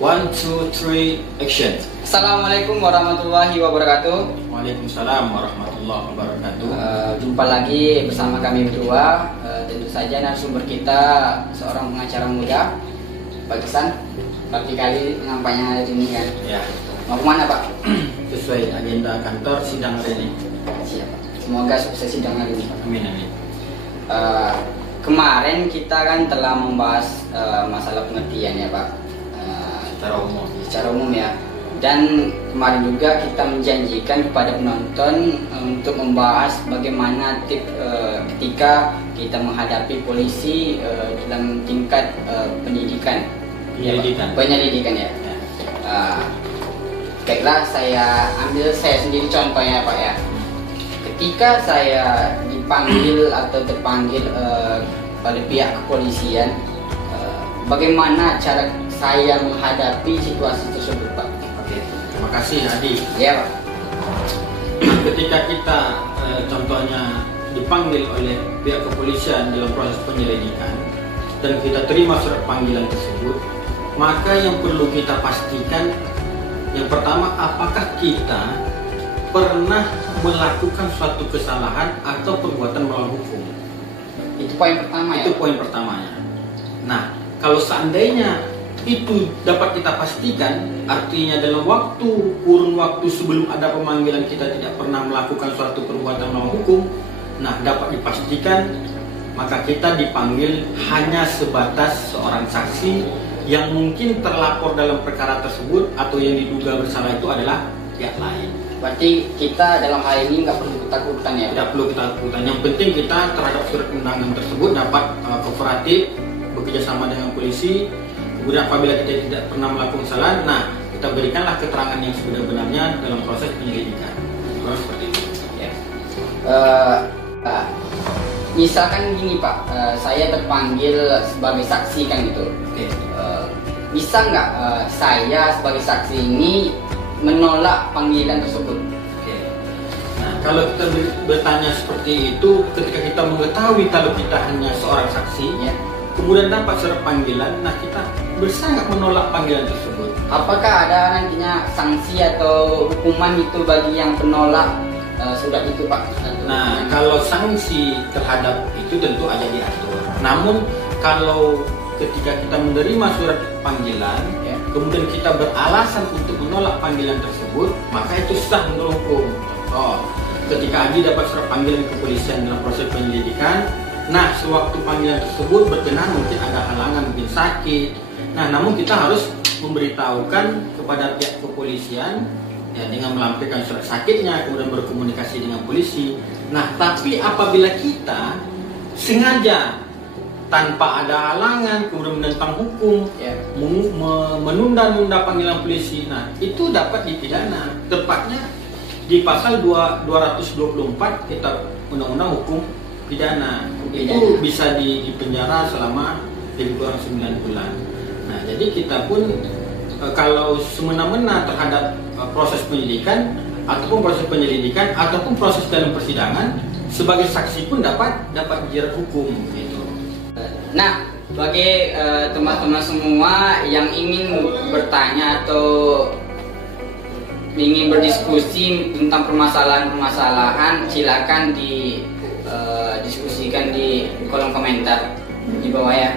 One, two, three, action. Assalamualaikum warahmatullahi wabarakatuh. Waalaikumsalam warahmatullahi wabarakatuh. Jumpa lagi bersama kami berdua. Tentu saja narasumber kita seorang pengacara muda, Pak Kesan. Tapi kali nampaknya hari ini kan. Ya. Mau kemana Pak? Sesuai agenda kantor sidang hari ini. Siap. Semoga sukses sidang hari ini. Amin amin. Kemarin kita kan telah membahas masalah pengertian ya Pak. Secara umum ya. Dan kemarin juga kita menjanjikan kepada penonton untuk membahas bagaimana tips ketika kita menghadapi polisi dalam tingkat pendidikan. Penyelidikan ya. Baiklah, saya ambil saya sendiri contohnya Pak ya. Ketika saya dipanggil atau terpanggil pada pihak kepolisian, bagaimana cara saya menghadapi situasi tersebut Pak? Oke, terima kasih Adi. Ya Pak. Nah, ketika kita contohnya dipanggil oleh pihak kepolisian dalam proses penyelidikan dan kita terima surat panggilan tersebut, maka yang perlu kita pastikan yang pertama, apakah kita pernah melakukan suatu kesalahan atau perbuatan melawan hukum. Itu poin pertama ya? Itu poin pertamanya. Nah, kalau seandainya itu dapat kita pastikan, artinya dalam kurun waktu sebelum ada pemanggilan kita tidak pernah melakukan suatu perbuatan melawan hukum, nah dapat dipastikan maka kita dipanggil hanya sebatas seorang saksi yang mungkin terlapor dalam perkara tersebut atau yang diduga bersalah itu adalah pihak lain. Berarti kita dalam hal ini nggak perlu ketakutan ya? Tidak perlu ketakutan. Yang penting kita terhadap surat undangan tersebut dapat kooperatif, bekerja sama dengan polisi. Kemudian apabila kita tidak pernah melakukan kesalahan, nah kita berikanlah keterangan yang sebenarnya dalam proses penyelidikan. Seperti itu. Ya. Misalkan gini Pak, saya terpanggil sebagai saksi kan gitu. Oke. Bisa nggak saya sebagai saksi ini menolak panggilan tersebut? Oke. Nah, kalau kita bertanya seperti itu, ketika kita mengetahui kalau kita hanya seorang saksi, ya, kemudian dapat surat panggilan, nah kita bersangat menolak panggilan tersebut. Apakah ada nantinya sanksi atau hukuman itu bagi yang penolak surat itu Pak? Nah, kalau sanksi terhadap itu tentu ada diatur. Namun kalau ketika kita menerima surat panggilan, ya, kemudian kita beralasan untuk menolak panggilan tersebut, maka itu sah menurut hukum. Ketika Adi dapat surat panggilan kepolisian dalam proses penyelidikan, nah sewaktu panggilan tersebut berkenan mungkin ada halangan, mungkin sakit. Nah, namun kita harus memberitahukan kepada pihak kepolisian ya, dengan melampirkan surat sakitnya, kemudian berkomunikasi dengan polisi. Nah, tapi apabila kita sengaja tanpa ada halangan, kemudian menentang hukum, ya, menunda-nunda panggilan polisi, nah itu dapat dipidana. Tepatnya di pasal 224 Kitab Undang-Undang Hukum Pidana. Itu bisa dipenjara selama lebih kurang 9 bulan. Nah, jadi kita pun kalau semena-mena terhadap proses penyelidikan ataupun proses dalam persidangan, sebagai saksi pun dapat dijerat hukum gitu. Nah, bagi teman-teman semua yang ingin bertanya atau ingin berdiskusi tentang permasalahan-permasalahan, silakan diskusikan di kolom komentar di bawah ya.